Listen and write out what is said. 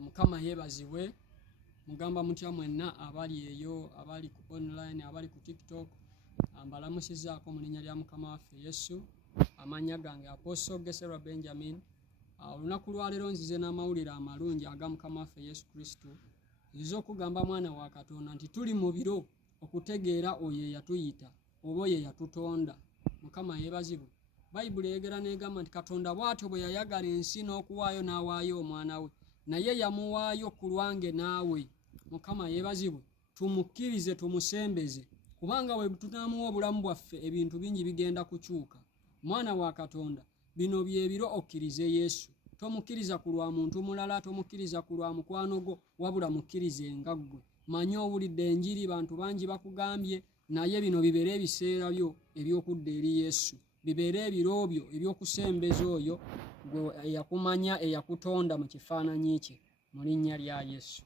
Mukama yeebazibwe. Mugamba mutya mwenna abali eyo, abali ku online, abali ku TikTok. Mbalamusizaako mu linnya lya Mukama waffe Yesu. Amannya gange Apostle Geserwa Benjamin. Olunaku lwa leero nzize n'amawulire amalungi aga Mukama waffe Yesu Kristo. Nzize okugamba mwana wa Katonda nti tuli mu biro okutegeera oyo eyatuyita oba oyo eyatutonda. Mukama yeebazibwe. Bayibuli eyogera n'egamba nti Katonda bw'atyo bwe yayagala ensi n'okuwaayo n'awaayo omwana we, naye yamuwaayo ku lwange naawe. Mukama yeebazibwe. Tumukkirize, tumusembeze, kubanga bwe tunaamuwa obulamu bwaffe ebintu bingi bigenda kukyuka. Mwana wa Katonda, bino bye biro okkirize Yesu. Tomukkiriza ku lwa muntu mulala, tomukkiriza ku lwa mukwano gwo, wabula mukkirize nga ggwe. Manyi owulidde enjiri, bantu bangi bakugambye, naye bino bibeere ebiseera byo eby'okudda eri Yesu. Bibeere ebiro byo eby'okusembeza oyo gwe eyakumanya, eyakutonda mu kifaananyi kye, mu linnya lya Yesu.